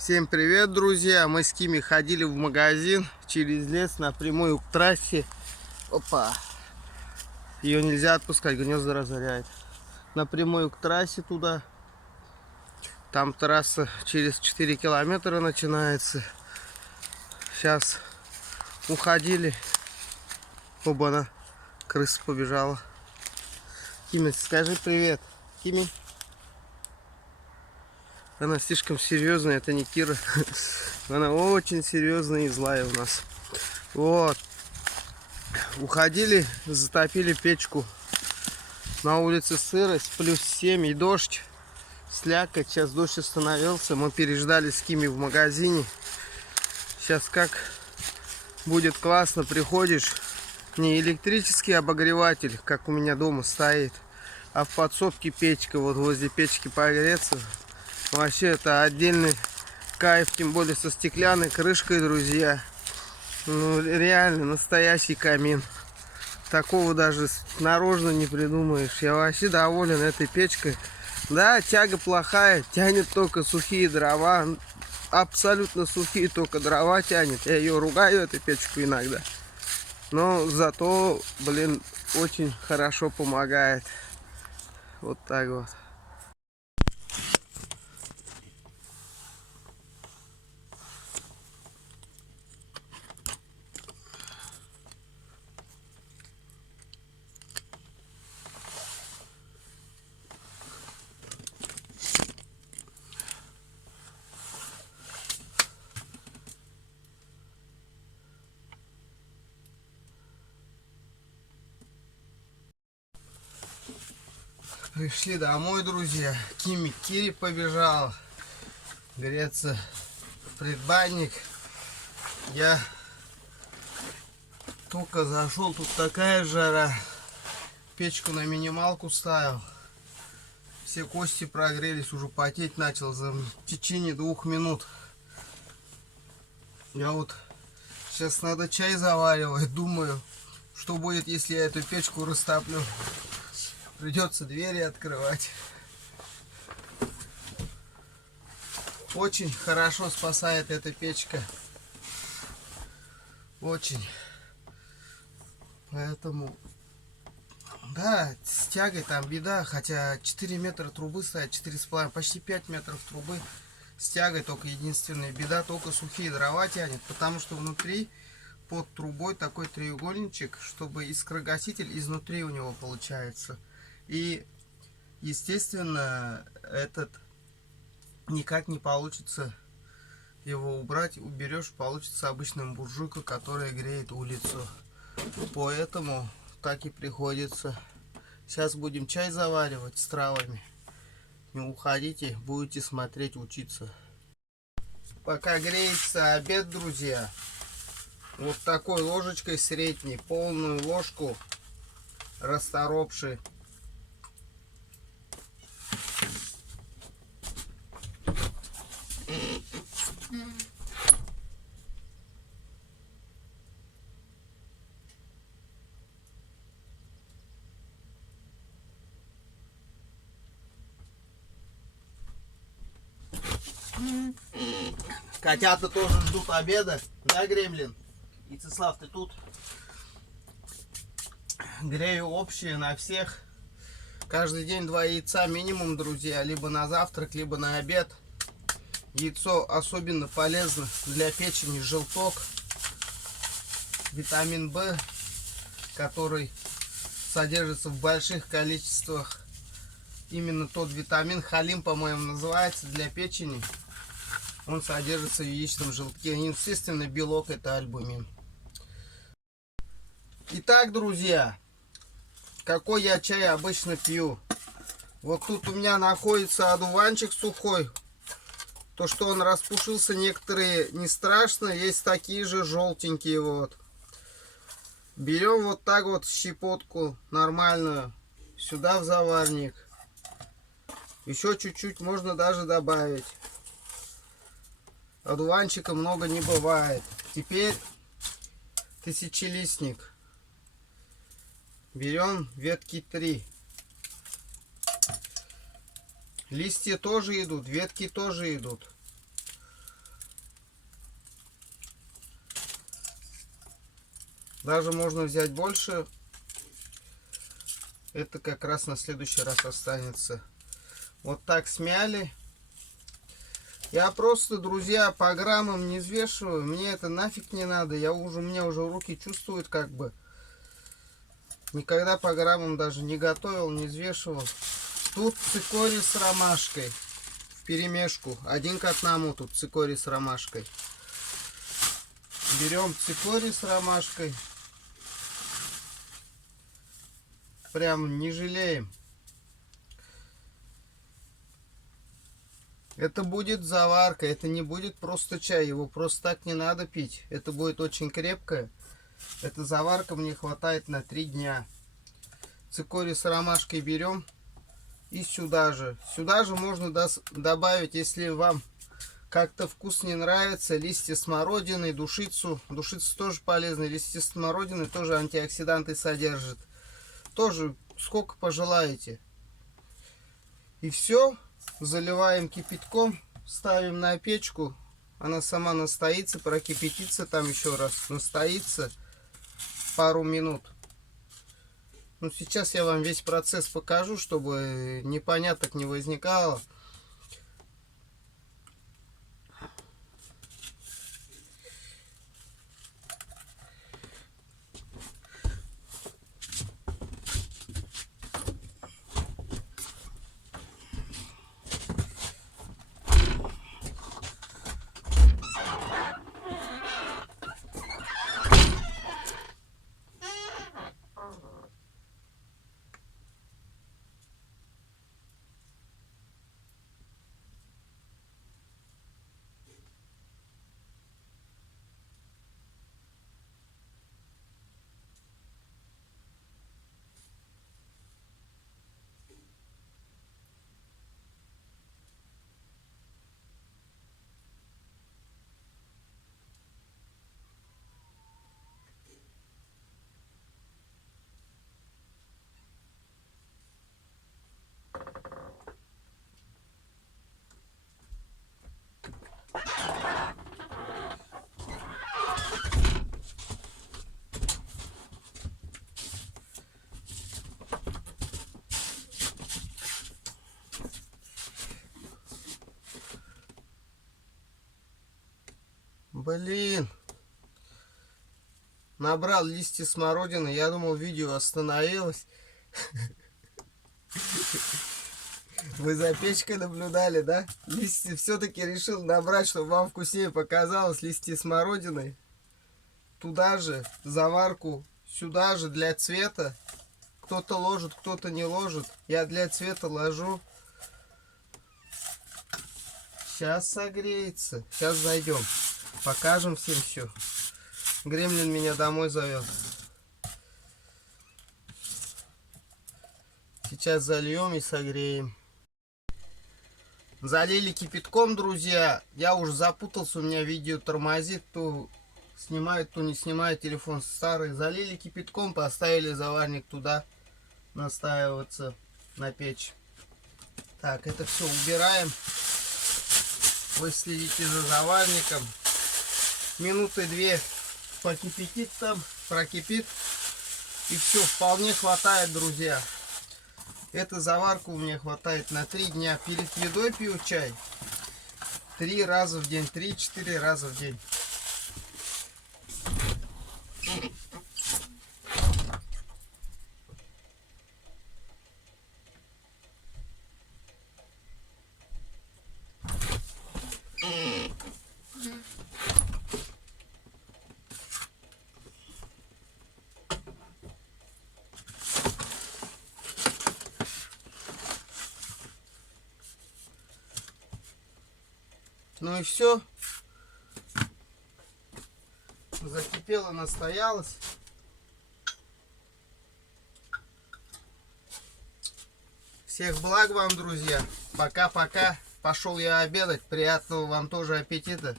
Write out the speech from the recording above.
Всем привет, друзья! Мы с Кими ходили в магазин через лес напрямую к трассе. Опа! Ее нельзя отпускать, гнезда разоряет. Напрямую к трассе туда. Там трасса через 4 километра начинается. Сейчас уходили. Оба-на, крыса побежала. Кими, скажи привет. Кими. Она слишком серьезная, это не Кира. Она очень серьезная и злая у нас. Вот. Уходили, затопили печку. На улице сырость, плюс 7 и дождь. Слякоть, сейчас дождь остановился. Мы переждали с Кими в магазине. Сейчас как будет классно, приходишь. Не электрический обогреватель, как у меня дома стоит, а в подсобке печка. Вот возле печки погреться. Вообще это отдельный кайф, тем более со стеклянной крышкой, друзья. Ну реально настоящий камин. Такого даже наружно не придумаешь. Я вообще доволен этой печкой. Да, тяга плохая, тянет только сухие дрова. Абсолютно сухие только дрова тянет. Я ее ругаю, эту печку, иногда. Но зато, блин, очень хорошо помогает. Вот так вот. Пришли домой, друзья. Кими к Кире побежал греться в предбанник. Я только зашел, тут такая жара. Печку на минималку ставил. Все кости прогрелись, уже потеть начал за течение 2 минут. Я вот сейчас надо чай заваривать. Думаю, что будет, если я эту печку растоплю. Придется двери открывать. Очень хорошо спасает эта печка. Очень. Поэтому, да, с тягой там беда. Хотя 4 метра трубы стоят, 4,5, почти 5 метров трубы. С тягой только единственная беда, только сухие дрова тянет. Потому что внутри, под трубой, такой треугольничек, чтобы искрогаситель изнутри у него получается. И, естественно, этот никак не получится его убрать. Уберешь, получится обычная буржуйка, которая греет улицу. Поэтому так и приходится. Сейчас будем чай заваривать с травами. Не уходите, будете смотреть, учиться. Пока греется обед, друзья, вот такой ложечкой средней, полную ложку расторопши. Котята тоже ждут обеда. Да, Гремлин? Ицеслав, ты тут? Грею общее на всех. Каждый день 2 яйца минимум, друзья. Либо на завтрак, либо на обед. Яйцо особенно полезно для печени. Желток, витамин В, который содержится в больших количествах. Именно тот витамин, холин, по-моему, называется, для печени. Он содержится в яичном желтке. Естественно, белок — это альбумин. Итак, друзья, какой я чай обычно пью? Вот тут у меня находится одуванчик сухой. То, что он распушился, некоторые не страшно. Есть такие же желтенькие вот. Берем вот так вот щепотку нормальную сюда в заварник. Еще чуть-чуть можно даже добавить. Одуванчика много не бывает. Теперь тысячелистник. Берем ветки 3. Листья тоже идут, ветки тоже идут. Даже можно взять больше. Это как раз на следующий раз останется. Вот так смяли. Я просто, друзья, по граммам не взвешиваю. Мне это нафиг не надо. Мне уже руки чувствуют как бы. Никогда по граммам даже не готовил, не взвешивал. Тут цикорий с ромашкой. Вперемешку. 1 к 1 тут цикорий с ромашкой. Берем цикорий с ромашкой. Прям не жалеем. Это будет заварка. Это не будет просто чай. Его просто так не надо пить. Это будет очень крепкое. Эта заварка мне хватает на 3 дня. Цикорий с ромашкой берем. И сюда же. Сюда же можно добавить, если вам как-то вкус не нравится, листья смородины, душицу. Душица тоже полезна. Листья смородины тоже антиоксиданты содержит. Тоже сколько пожелаете. И все. Заливаем кипятком. Ставим на печку. Она сама настоится, прокипятится там еще раз. Настоится пару минут. Ну, сейчас я вам весь процесс покажу, чтобы непоняток не возникало. Блин. Набрал листья смородины. Я думал, видео остановилось. Вы за печкой наблюдали, да? Листья все-таки решил набрать, чтобы вам вкуснее показалось. Листья смородины. Туда же заварку. Сюда же для цвета. Кто-то ложит, кто-то не ложит. Я для цвета ложу. Сейчас согреется. Сейчас зайдем. Покажем всем все. Гремлин меня домой зовет. Сейчас зальем и согреем. Залили кипятком, друзья. Я уже запутался, у меня видео тормозит. То снимает, то не снимает, телефон старый. Залили кипятком, поставили заварник туда настаиваться на печь. Так, это все убираем. Вы следите за заварником. Минуты 2 покипятит там, прокипит. И все, вполне хватает, друзья. Эта заварка у меня хватает на 3 дня. Перед едой пью чай 3 раза в день, 3-4 раза в день. Ну и все. Закипело, настоялось. Всех благ вам, друзья. Пока-пока. Пошел я обедать. Приятного вам тоже аппетита.